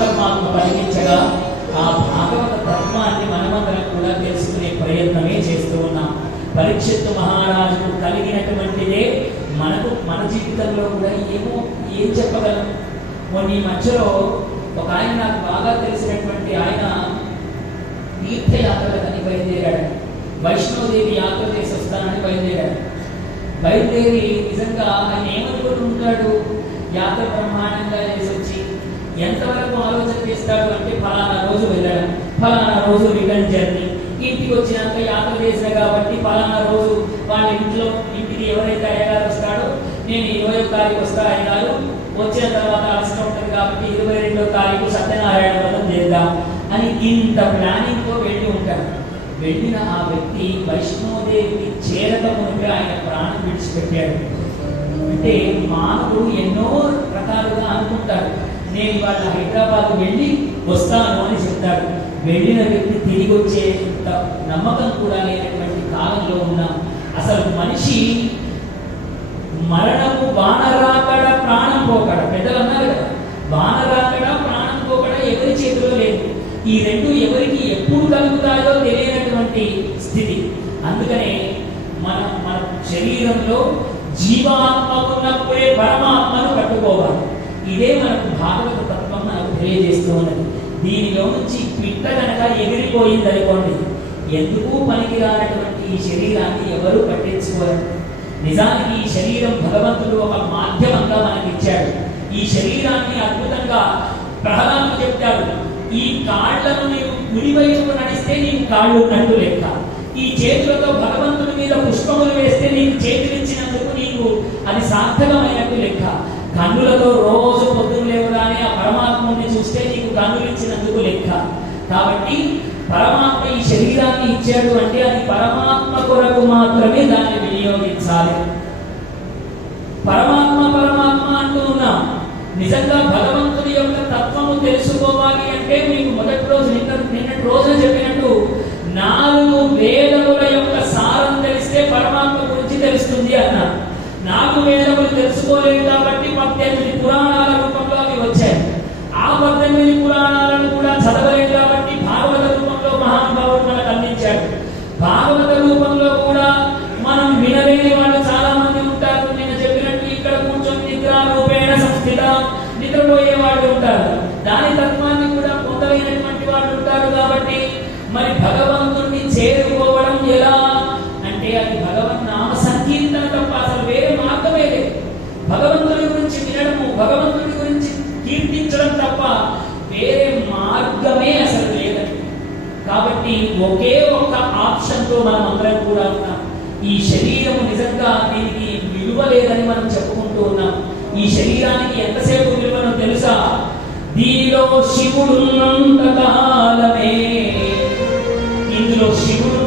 పరమాత్మ పలికించగా ఆ భాగవత తత్వాన్ని మనమందరం కూడా తెలుసుకునే ప్రయత్నమే చేస్తూ ఉన్నాం. పరీక్షిత్తు మహారాజుకు కలిగినటువంటిదే మనకు మన జీవితంలో కూడా ఏం చెప్పగలం. కొన్ని మధ్యలో ఒక ఆయన నాకు బాగా తెలిసినటువంటి ఆయన తీర్థయాత్రలని బయలుదేరాడు. వైష్ణోదేవి యాత్ర చేసి వస్తానని బయలుదేరాడు. బయలుదేరి నిజంగా ఆయన ఏమనుకుంటూ ఉంటాడు, యాత్ర బ్రహ్మాండంగా చేసి వచ్చి ఎంతవరకు ఆలోచన చేస్తాడు అంటే ఫలానా రోజు వెళ్ళడం, ఫలానా రోజు రిటర్న్ జర్నీ, ఇంటికి వచ్చినాక యాత్ర చేసిన కాబట్టి ఫలానా రోజు వాళ్ళ ఇంటికి ఎవరైతే అయ్యగారు వస్తాడో నేను 20వ తారీఖు వస్తా అయ్యగారు, వచ్చిన తర్వాత అవసరం ఉంటుంది కాబట్టి 22వ తారీఖు సత్యనారాయణ వ్రతం చేద్దాం అని ఇంత ప్లానింగ్తో వెళ్ళి ఉంటాడు. వెళ్ళిన ఆ వ్యక్తి వైష్ణోదేవికి చేరక మునిపే ఆయన ప్రాణం విడిచిపెట్టాడు. అంటే మానవుడు ఎన్నో రకాలుగా అనుకుంటాడు, నేను ఇవాళ హైదరాబాద్ వెళ్ళి వస్తాను అని చెప్తాడు. వెళ్ళిన వ్యక్తి తిరిగి వచ్చే నమ్మకం కూడా లేనటువంటి కాలంలో ఉన్నాం. అసలు మనిషి మరణము వానరాకడ ప్రాణం పోకడ, పెద్దలు అన్నారు కదా, వానరాకడ ప్రాణం పోకడ ఎవరి చేతిలో లేదు. ఈ రెండు ఎవరికి ఎప్పుడు కలుగుతాయో తెలియనటువంటి స్థితి. అందుకనే మన శరీరంలో జీవాత్మ ఉన్నప్పుడే పరమాత్మను కట్టుకోవాలి. ఇదే మనకు భాగవత తత్వం మనకు తెలియజేస్తూ ఉన్నది. దీనిలో నుంచి పిట్ట కనుక ఎగిరిపోయింది అనుకోండి, ఎందుకు పనికిరానటువంటి ఈ శరీరాన్ని ఎవరు పట్టించుకోరు. నిజానికి ఈ శరీరం భగవంతుడు ఒక మాధ్యమంగా మనకి ఇచ్చాడు. ఈ శరీరాన్ని అద్భుతంగా ప్రహ్లాదుడు చెప్తాడు, ఈ కాళ్లను నీవు కుడివైపు నడిస్తే నీకు కాళ్ళు ఉన్నట్టు లెక్క, ఈ చేతులతో భగవంతుడి మీద పుష్పములు వేస్తే నీకు చేతులిచ్చినందుకు నీకు అది సార్థకమైనట్టు లెక్క, కన్నులతో రోజు పొద్దున లేవగానే ఆ పరమాత్మని చూస్తే నీకు కన్నులు ఇచ్చినందుకు లెక్క. కాబట్టి పరమాత్మ ఈ శరీరాన్ని ఇచ్చాడు అంటే అది పరమాత్మ కొరకు మాత్రమే దాన్ని వినియోగించాలి. పరమాత్మ పరమాత్మ అంటూ ఉన్నాం. నిజంగా భగవంతుడి యొక్క తత్వము తెలుసుకోవాలి అంటే మీకు మొదటి రోజు నిన్నటి రోజున చెప్పినట్టు 4 వేదముల యొక్క సారం తెలిస్తే పరమాత్మ గురించి తెలుస్తుంది అన్నారు. 4 వేదములు తెలుసుకోలేదు కాబట్టి 18 పురాణాల రూపంలో అవి వచ్చాయి. ఆ 18 పురాణాలను కూడా చదవలేదు కాబట్టి భాగవత రూపంలో మహానుభావుడు మనకు అందించాడు. భాగవత రూపంలో కూడా మనం వినలేని వాళ్ళు చాలా మంది ఉంటారు. నేను చెప్పినట్టు ఇక్కడ కూర్చొని నిద్రారూపేణ సంస్థిత నిద్రపోయే వాళ్ళు ఉంటారు. దాని తత్వాన్ని కూడా పొందలేనటువంటి వాళ్ళు ఉంటారు. కాబట్టి మరి భగవంతుడిని చేరుకోవడం ఎలా అంటే అది భగవన్ నామ సంకీర్తన తప్ప అసలు వేరే మార్గమే లేదు. భగవంతుడి గురించి వినడము, భగవంతుడి గురించి కీర్తించడం తప్ప వేరే మార్గమే అసలు లేదండి. కాబట్టి ఒకే ఒక్క ఆప్షన్తో మనం అందరం కూడా ఉన్నాం. ఈ శరీరము నిజంగా దీనికి విలువ లేదని మనం చెప్పుకుంటూ ఉన్నాం. ఈ శరీరానికి ఎంతసేపు విలువను తెలుసా? దీనిలో శివుడున్నంత కాలమే, ఇందులో శివుడు